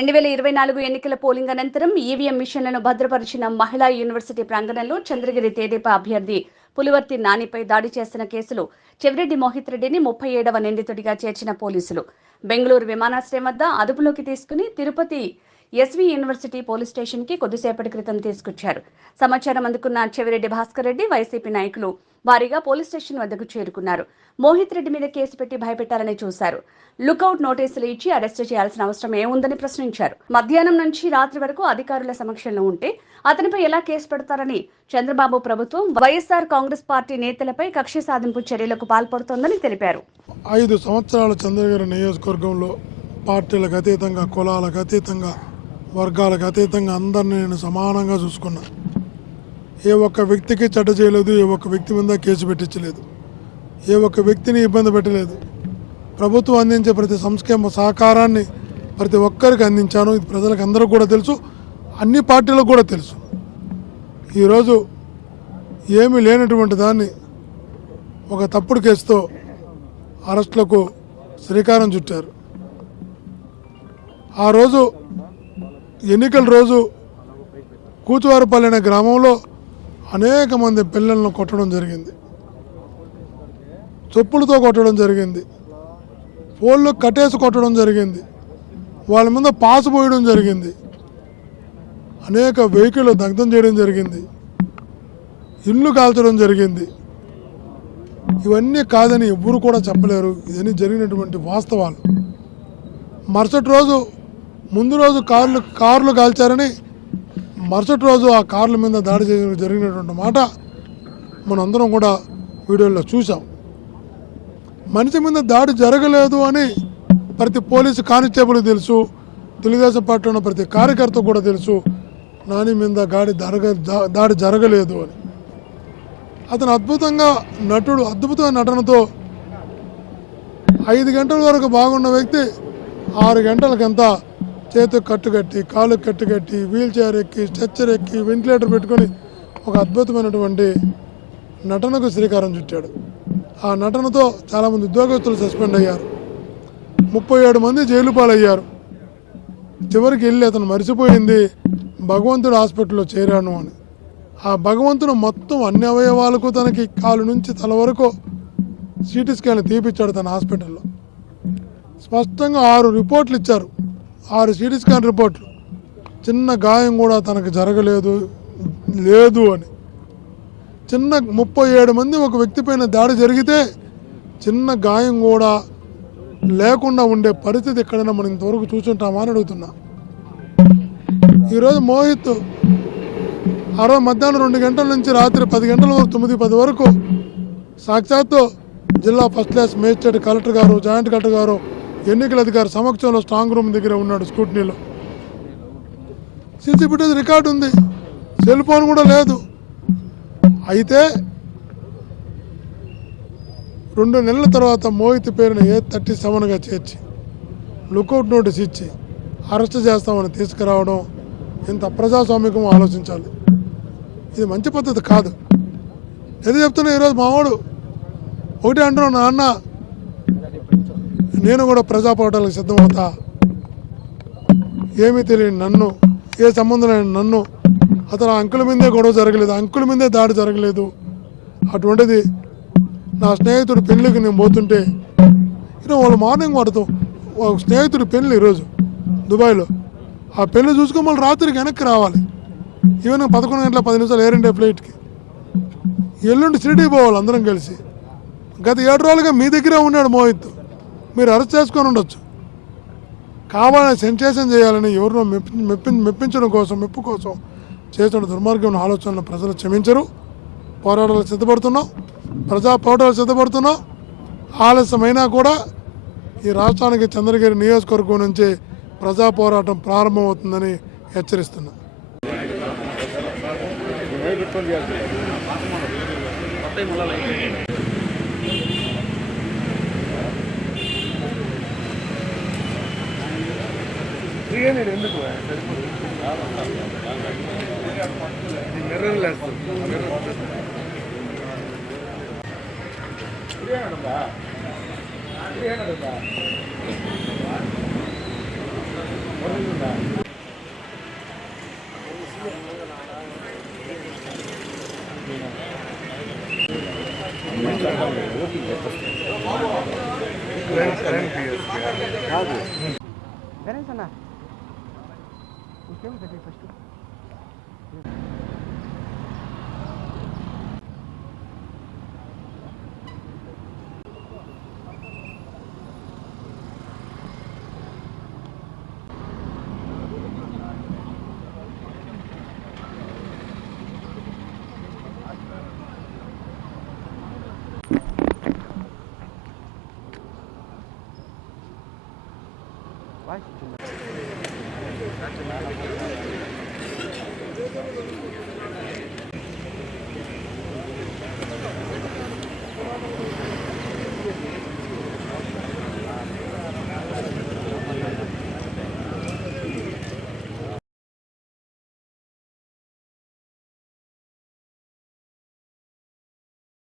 2024 ఎన్నికల పోలింగ్ అనంతరం ఈవీఎం మిషన్లను భద్రపరిచిన మహిళా యూనివర్సిటీ ప్రాంగణంలో చంద్రగిరి తెదేపా అభ్యర్థి పులివర్తి నానిపై దాడి చేసిన కేసులో చెవిరెడ్డి మోహిత్ రెడ్డిని 37వ నిందితుడిగా చేర్చిన పోలీసులు బెంగళూరు విమానాశ్రయం వద్ద అదుపులోకి తీసుకుని Tirupati SV university police station కి కొద్దిసేపటి క్రితం తీసుకొచ్చారు. సమాచారం అందుకున్న చెవిరెడ్డి భాస్కర్ రెడ్డి వైసీపీ నాయకులు భారీగా పోలీస్ స్టేషన్ వద్దకు చేరుకున్నారు. మోహిత్ రెడ్డి మీద కేసు పెట్టి భయపెట్టాలని చూశారు. లుకౌట్ నోటీసులు ఇచ్చి అరెస్టు చేయాల్సిన అవసరం ఏముందని ప్రశ్నించారు. మధ్యాహ్నం నుంచి రాత్రి వరకు అధికారుల సమక్షంలో ఉంటే అతనిపై ఎలా కేసు పెడతారని చంద్రబాబు ప్రభుత్వం వైఎస్ఆర్ కాంగ్రెస్ పార్టీ నేతలపై కక్ష సాధింపు చర్యలకు పాల్పడుతోందని తెలిపారు. 5 సంవత్సరాల చంద్రగిరి నియోజకవర్గంలో పార్టీలకు అతీతంగా, కులాలకు అతీతంగా, వర్గాలకు అతీతంగా అందరినీ నేను సమానంగా చూసుకున్నా. ఏ ఒక్క వ్యక్తికి చెడ్డ చేయలేదు, ఏ ఒక్క వ్యక్తి మీద కేసు పెట్టించలేదు, ఏ ఒక్క వ్యక్తిని ఇబ్బంది పెట్టలేదు. ప్రభుత్వం అందించే ప్రతి సంక్షేమ సహకారాన్ని ప్రతి ఒక్కరికి అందించాను. ఇది ప్రజలకు అందరికీ కూడా తెలుసు, అన్ని పార్టీలకు కూడా తెలుసు. ఈరోజు ఏమీ లేనటువంటి దాన్ని ఒక తప్పుడు కేసుతో అరెస్టులకు శ్రీకారం చుట్టారు. ఆ రోజు ఎన్నికల రోజు కూచువారిపల్లి అనే గ్రామంలో అనేక మంది పిల్లలను కొట్టడం జరిగింది, చెప్పులతో కొట్టడం జరిగింది, ఫోన్లు కట్టేసి కొట్టడం జరిగింది, వాళ్ళ మీద పాసు పోయడం జరిగింది, అనేక వెహికల్ దగ్ధం చేయడం జరిగింది, ఇల్లు కాల్చడం జరిగింది. ఇవన్నీ కాదని ఎవ్వరు కూడా చెప్పలేరు. ఇవన్నీ జరిగినటువంటి వాస్తవాలు. మరుసటి రోజు ముందు రోజు కార్లు కాల్చారని మరుసటి రోజు ఆ కార్ల మీద దాడి జరిగినటువంటి మాట మనందరం కూడా వీడియోలో చూసాం. మనిషి మీద దాడి జరగలేదు అని ప్రతి పోలీసు కానిస్టేబుల్ తెలుసు, తెలుగుదేశం పార్టీ ఉన్న ప్రతి కార్యకర్త కూడా తెలుసు నాని మీద దాడి జరగలేదు అని. అతను అద్భుతమైన నటనతో 5 గంటల వరకు బాగున్న వ్యక్తి 6 గంటలకంతా చేతికి కట్టుకట్టి, కాలుకి కట్టుకట్టి, వీల్ చైర్ ఎక్కి, స్ట్రెచ్చర్ ఎక్కి, వెంటిలేటర్ పెట్టుకొని ఒక అద్భుతమైనటువంటి నటనకు శ్రీకారం చుట్టాడు. ఆ నటనతో చాలామంది ఉద్యోగస్తులు సస్పెండ్ అయ్యారు, 37 మంది జైలు పాలయ్యారు. చివరికి వెళ్ళి అతను మరిచిపోయింది భగవంతుడు హాస్పిటల్లో చేరాను అని. ఆ భగవంతుడు మొత్తం అన్ని అవయవాలకు తనకి కాలు నుంచి తల వరకు సిటీ స్కాన్ తీపిచ్చాడు తన హాస్పిటల్లో. స్పష్టంగా 6 రిపోర్ట్లు ఇచ్చారు, 6 సిటీ స్కాన్ రిపోర్ట్లు. చిన్న గాయం కూడా తనకు జరగలేదు అని. 37 మంది ఒక వ్యక్తి పైన దాడి జరిగితే చిన్న గాయం కూడా లేకుండా ఉండే పరిస్థితి ఎక్కడైనా మనం ఇంతవరకు చూసుంటామా అని అడుగుతున్నా. ఈరోజు మోహిత్ మధ్యాహ్నం 2 గంటల నుంచి రాత్రి 10 గంటల వరకు 9-10 వరకు సాక్షాత్తు జిల్లా ఫస్ట్ క్లాస్ మేజిస్ట్రేట్ కలెక్టర్ గారు, జాయింట్ కలెక్టర్ గారు, ఎన్నికల అధికారి సమక్షంలో స్ట్రాంగ్ రూమ్ దగ్గర ఉన్నాడు స్కూటనీలో. సీసీ ఫుటేజ్ రికార్డు ఉంది, సెల్ ఫోన్ కూడా లేదు. అయితే 2 నెలల తర్వాత మోహిత్ పేరుని A37గా చేర్చి లుకౌట్ నోటీస్ ఇచ్చి అరెస్ట్ చేస్తామని తీసుకురావడం ఇంత ప్రజాస్వామికం ఆలోచించాలి. ఇది మంచి పద్ధతి కాదు. ఏది చెప్తున్నా, ఈరోజు మావాడు ఒకటి అంటున్నావు, నాన్న నేను కూడా ప్రజా పోరాటాలకు సిద్ధమవుతా, ఏమీ తెలియని నన్ను, ఏ సంబంధం లేని నన్ను, అతను అంకుల మీదే గొడవ జరగలేదు, అంకుల మీదే దాడి జరగలేదు. అటువంటిది నా స్నేహితుడి పెళ్ళికి నేను పోతుంటే ఈరోజు వాళ్ళు మార్నింగ్ వాడుతూ స్నేహితుడి పెళ్ళి ఈరోజు దుబాయ్లో, ఆ పెళ్ళి చూసుకొని మళ్ళీ రాత్రికి వెనక్కి రావాలి. ఈవెన్ 11 గంటల 10 నిమిషాలు ఎయిర్ ఇండియా ఫ్లైట్కి ఎల్లుండి షిరిడీకి పోవాలి అందరం కలిసి. గత 7 రోజులుగా మీ దగ్గరే ఉన్నాడు మోహిత్, మీరు అరెస్ట్ చేసుకొని ఉండొచ్చు. కావాలని సెన్సేషన్ చేయాలని ఎవరినో మెప్పించడం కోసం, మెప్పు కోసం చేస్తున్న దుర్మార్గమైన ఆలోచనలు ప్రజలు క్షమించరు. పోరాటాలు సిద్ధపడుతున్నాం, ప్రజా పోరాటాలు సిద్ధపడుతున్నాం. ఆలస్యమైనా కూడా ఈ రాష్ట్రానికి చంద్రగిరి నియోజకవర్గం నుంచి ప్రజా పోరాటం ప్రారంభమవుతుందని హెచ్చరిస్తున్నాం. ఎందుకు